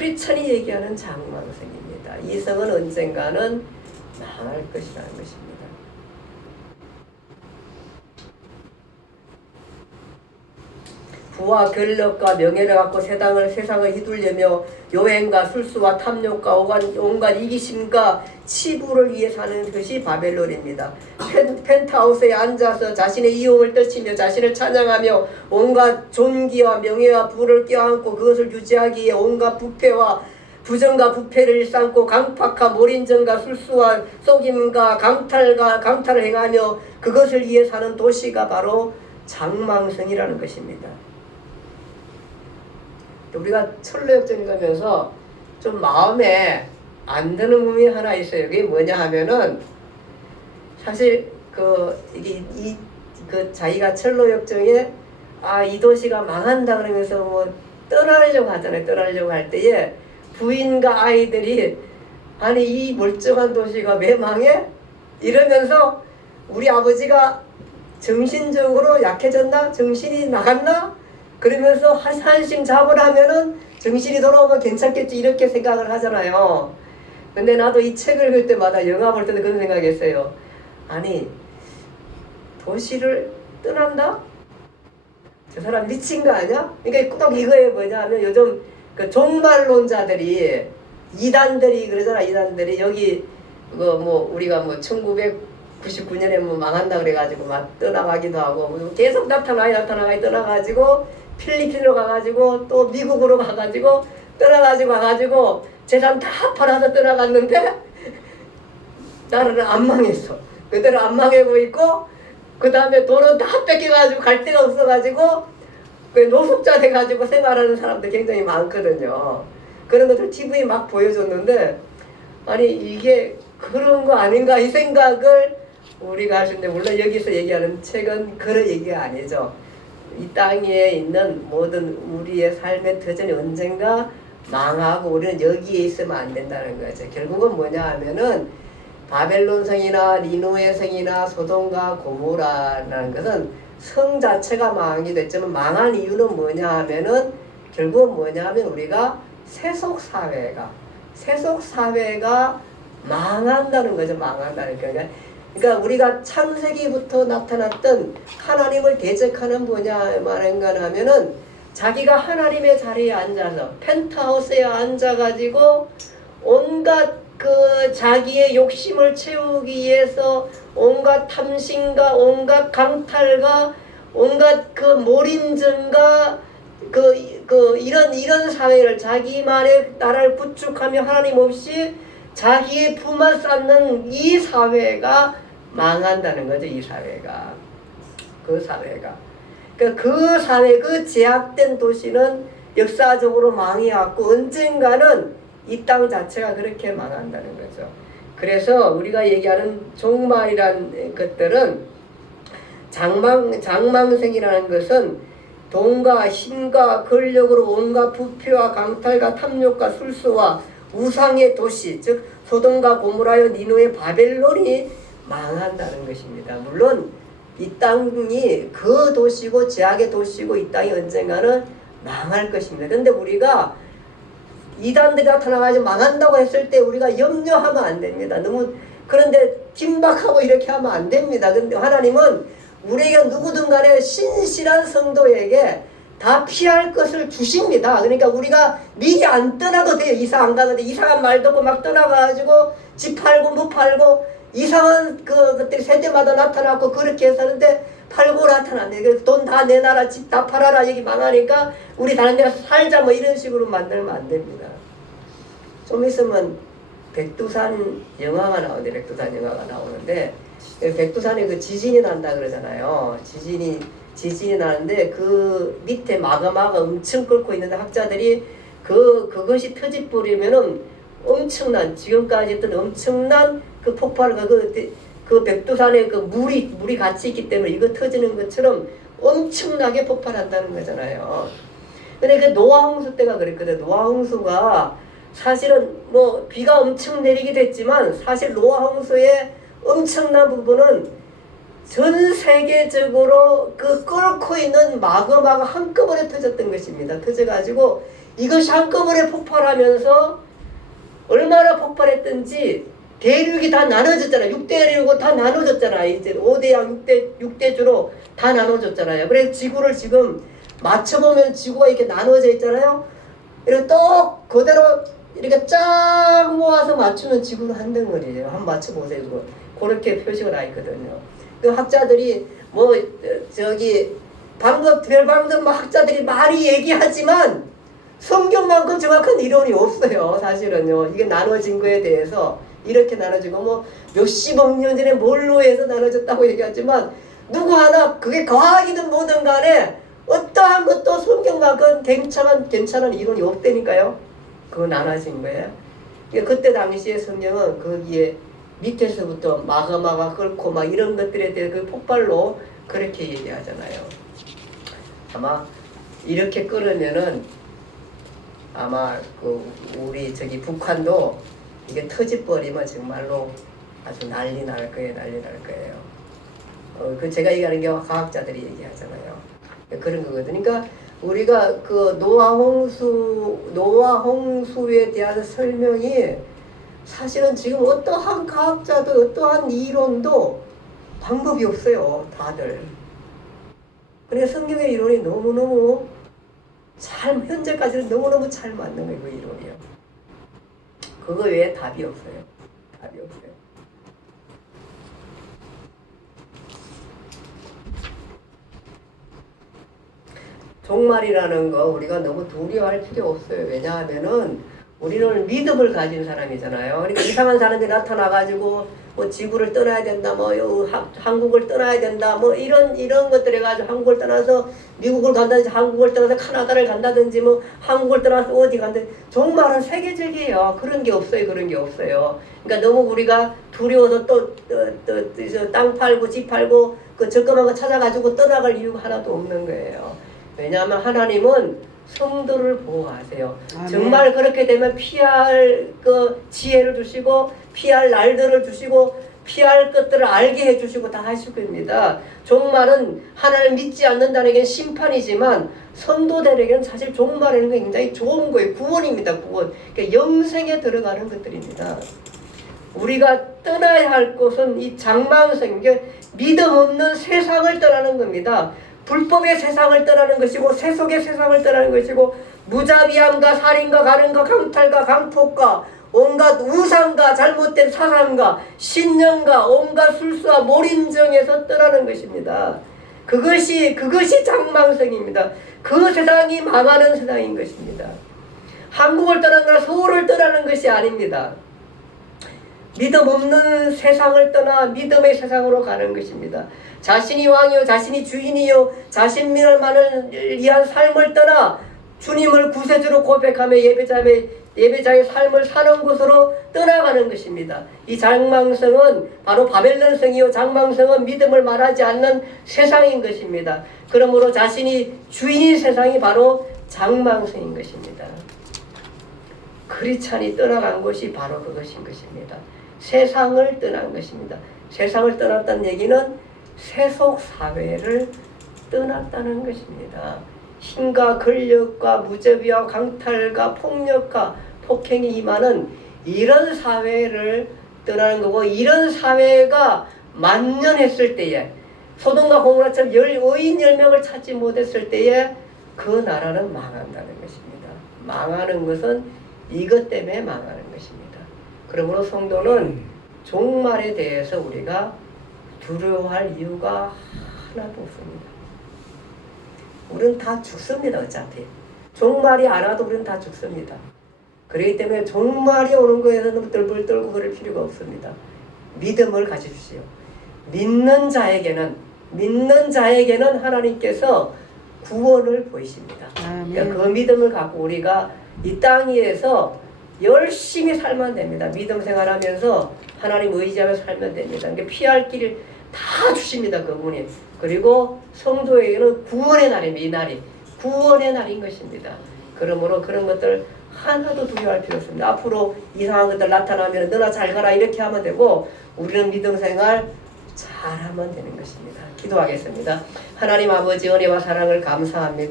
크리스천이 얘기하는 장망성입니다. 이 성은 언젠가는 망할 것이라는 것입니다. 부와 권력과 명예를 갖고 세상을 휘둘려며 요행과 술수와 탐욕과 온갖 이기심과 치부를 위해 사는 것이 바벨론입니다. 펜트하우스에 앉아서 자신의 이용을 떨치며 자신을 찬양하며 온갖 존귀와 명예와 부를 껴안고 그것을 유지하기 위해 온갖 부패와 부정과 부패를 일삼고 강팍과 몰인정과 술수와 속임과 강탈을 행하며 그것을 위해 사는 도시가 바로 장망성이라는 것입니다. 우리가 철로역전 읽으면서 좀 마음에 안 드는 부분이 하나 있어요. 그게 뭐냐 하면은 사실 자기가 철로역정에 이 도시가 망한다 그러면서 뭐 떠나려고 하잖아요. 떠나려고 할 때에 부인과 아이들이 아니 이 멀쩡한 도시가 왜 망해? 이러면서 우리 아버지가 정신적으로 약해졌나? 정신이 나갔나? 그러면서 한심 잡으라면은 정신이 돌아오면 괜찮겠지 이렇게 생각을 하잖아요. 근데 나도 이 책을 읽을 때마다 영화 볼 때도 그런 생각했어요. 아니 도시를 떠난다? 저 사람 미친 거 아니야? 그러니까 꼭 이거에 뭐냐면 요즘 그 종말론자들이 이단들이 그러잖아. 이단들이 여기 우리가 1999년에 망한다 그래가지고 막 떠나가기도 하고 계속 떠나가지고 필리핀으로 가가지고 또 미국으로 가가지고 가가지고 재산 다 팔아서 떠나갔는데 나라는 안 망했어. 그대로 안 망하고 있고 그 다음에 돈은 다 뺏겨가지고 갈 데가 없어가지고 노숙자 돼가지고 생활하는 사람들 굉장히 많거든요. 그런 것들 TV에 막 보여줬는데 아니 이게 그런 거 아닌가 이 생각을 우리가 할 수 있는데 물론 여기서 얘기하는 책은 그런 얘기가 아니죠. 이 땅에 있는 모든 우리의 삶의 터전이 언젠가 망하고 우리는 여기에 있으면 안 된다는 거죠. 결국은 뭐냐 하면은 바벨론성이나 니누의 성이나 소돔과 고모라라는 것은 성 자체가 망하게 됐지만 망한 이유는 뭐냐 하면은 결국은 뭐냐 하면 우리가 세속사회가 망한다는 거죠. 망한다는 거죠. 그러니까 우리가 창세기부터 나타났던 하나님을 대적하는 뭐냐만 하면은 자기가 하나님의 자리에 앉아서 펜트하우스에 앉아가지고 온갖 자기의 욕심을 채우기 위해서 온갖 탐심과 온갖 강탈과 온갖 몰인전과 이런 사회를 자기만의 나라를 구축하며 하나님 없이 자기의 부만 쌓는 이 사회가 망한다는 거죠. 이 사회가. 그 사회가. 그러니까 그 사회, 그 제약된 도시는 역사적으로 망해왔고 언젠가는 이 땅 자체가 그렇게 망한다는 거죠. 그래서 우리가 얘기하는 종말이라는 것들은 장망성이라는 것은 돈과 힘과 권력으로 온갖 부패와 강탈과 탐욕과 술수와 우상의 도시, 즉 소돔과 고모라여 니누의 바벨론이 망한다는 것입니다. 물론 이 땅이 그 도시고 제약의 도시고 이 땅이 언젠가는 망할 것입니다. 그런데 우리가 이단들이 나타나가지고 망한다고 했을 때 우리가 염려하면 안 됩니다. 너무 그런데 긴박하고 이렇게 하면 안 됩니다. 근데 하나님은 우리에게 누구든 간에 신실한 성도에게 다 피할 것을 주십니다. 그러니까 우리가 미리 안 떠나도 돼요. 이사 안 가도 돼. 이상한 말 듣고 막 떠나가지고 집 팔고 못 팔고 이상한 그것들이 세대마다 나타나고 그렇게 해서는데 팔고 나타나네. 돈 다 내놔라, 집 다 팔아라, 여기 망하니까 우리 다른 데서 살자 뭐 이런 식으로 만들면 안 됩니다. 좀 있으면 백두산 영화가 나오는데 백두산 영화가 나오는데 백두산에 그 지진이 난다 그러잖아요. 지진이 나는데 그 밑에 마그마가 엄청 끓고 있는데 학자들이 그것이 터집버리면은 엄청난 지금까지 했던 엄청난 그 폭발 그 백두산에 그 물이 같이 있기 때문에 이거 터지는 것처럼 엄청나게 폭발한다는 거잖아요. 근데 그 노아홍수 때가 그랬거든. 노아홍수가 사실은 뭐 비가 엄청 내리기도 했지만 사실 노아홍수의 엄청난 부분은 전 세계적으로 그 끓고 있는 마그마가 한꺼번에 터졌던 것입니다. 터져가지고 이것이 한꺼번에 폭발하면서 얼마나 폭발했든지 대륙이 다 나눠졌잖아요. 6대륙으로 다 나눠졌잖아요. 이제 5대양 6대주로 다 나눠졌잖아요. 그래서 지구를 지금 맞춰보면 지구가 이렇게 나눠져 있잖아요. 이렇게 똑 그대로 이렇게 쫙 모아서 맞추면 지구는 한 덩어리예요. 한번 맞춰보세요. 그거. 그렇게 표시가 나 있거든요. 그 학자들이 뭐 저기 별방법 학자들이 많이 얘기하지만 성경만큼 정확한 이론이 없어요. 사실은요. 이게 나눠진 거에 대해서 이렇게 나눠지고 뭐 몇십억 년 전에 뭘로 해서 나눠졌다고 얘기하지만 누구 하나 그게 과학이든 뭐든 간에 어떠한 것도 성경만큼 괜찮은 이론이 없다니까요. 그거 나눠진 거예요. 그러니까 그때 당시에 성경은 거기에 밑에서부터 마그마가 끓고 막 이런 것들에 대해 그 폭발로 그렇게 얘기하잖아요. 아마 이렇게 끓으면은 아마 그 우리 저기 북한도 이게 터져버리면 정말로 아주 난리 날 거예요. 난리 날 거예요. 그 제가 얘기하는 게 과학자들이 얘기하잖아요. 그런 거거든요. 그러니까 우리가 그 노아홍수에 대한 설명이 사실은 지금 어떠한 과학자도 어떠한 이론도 방법이 없어요. 다들. 그러니까 성경의 이론이 너무너무 현재까지는 너무너무 잘 맞는 거예요. 그 이론이요. 그거 외에 답이 없어요. 답이 없어요. 종말이라는 거 우리가 너무 두려워할 필요 없어요. 왜냐하면은 우리는 믿음을 가진 사람이잖아요. 그러니까 이상한 사람이 나타나가지고 뭐 지구를 떠나야 된다, 뭐 한국을 떠나야 된다, 뭐 이런 것들 해가지고 한국을 떠나서 미국을 간다든지 한국을 떠나서 캐나다를 간다든지 뭐 한국을 떠나서 어디 간다든지 종말은 세계적이에요. 그런 게 없어요. 그런 게 없어요. 그러니까 너무 우리가 두려워서 또 땅 팔고 집 팔고 그 적금한 거 찾아가지고 떠나갈 이유가 하나도 없는 거예요. 왜냐하면 하나님은 성도를 보호하세요. 정말 그렇게 되면 피할 그 지혜를 주시고 피할 날들을 주시고 피할 것들을 알게 해주시고 다 하실 겁니다. 종말은 하나님 믿지 않는다는 게 심판이지만 성도들에게는 사실 종말에는 굉장히 좋은 거예요. 구원입니다. 구원. 그러니까 영생에 들어가는 것들입니다. 우리가 떠나야 할 곳은 이 장망성, 믿음 없는 세상을 떠나는 겁니다. 불법의 세상을 떠나는 것이고 세속의 세상을 떠나는 것이고 무자비함과 살인과 가늠과 강탈과 강폭과 온갖 우상과 잘못된 사상과 신념과 온갖 술수와 몰인정에서 떠나는 것입니다. 그것이 장망성입니다. 그 세상이 망하는 세상인 것입니다. 한국을 떠나는 거나 서울을 떠나는 것이 아닙니다. 믿음 없는 세상을 떠나 믿음의 세상으로 가는 것입니다. 자신이 왕이요 자신이 주인이요 자신만을 위한 삶을 떠나 주님을 구세주로 고백하며 예배자의 삶을 사는 곳으로 떠나가는 것입니다. 이 장망성은 바로 바벨론성이요 장망성은 믿음을 말하지 않는 세상인 것입니다. 그러므로 자신이 주인인 세상이 바로 장망성인 것입니다. 크리스찬이 떠나간 것이 바로 그것인 것입니다. 세상을 떠난 것입니다. 세상을 떠났다는 얘기는 세속 사회를 떠났다는 것입니다. 힘과 권력과 무자비와 강탈과 폭력과 폭행이 임하는 이런 사회를 떠나는 거고 이런 사회가 만연했을 때에 소돔과 고모라처럼 의인 10명을 찾지 못했을 때에 그 나라는 망한다는 것입니다. 망하는 것은 이것 때문에 망하는 것입니다. 그러므로 성도는 종말에 대해서 우리가 두려워할 이유가 하나도 없습니다. 우리는 다 죽습니다. 어차피 종말이 안 와도 우리는 다 죽습니다. 그렇기 때문에 종말이 오는 거에서 너무 덜벌 떨고 그럴 필요가 없습니다. 믿음을 가지십시오. 믿는 자에게는 하나님께서 구원을 보이십니다. 그러니까 그 믿음을 갖고 우리가 이 땅 위에서 열심히 살면 됩니다. 믿음 생활하면서 하나님 의지하며 살면 됩니다. 그러니까 피할 길을 다 주십니다. 그분이. 그리고 성도에게는 구원의 날입니다. 이 날이 구원의 날인 것입니다. 그러므로 그런 것들 하나도 두려워할 필요 없습니다. 앞으로 이상한 것들 나타나면 너나 잘 가라 이렇게 하면 되고 우리는 믿음 생활 잘하면 되는 것입니다. 기도하겠습니다. 하나님 아버지 은혜와 사랑을 감사합니다.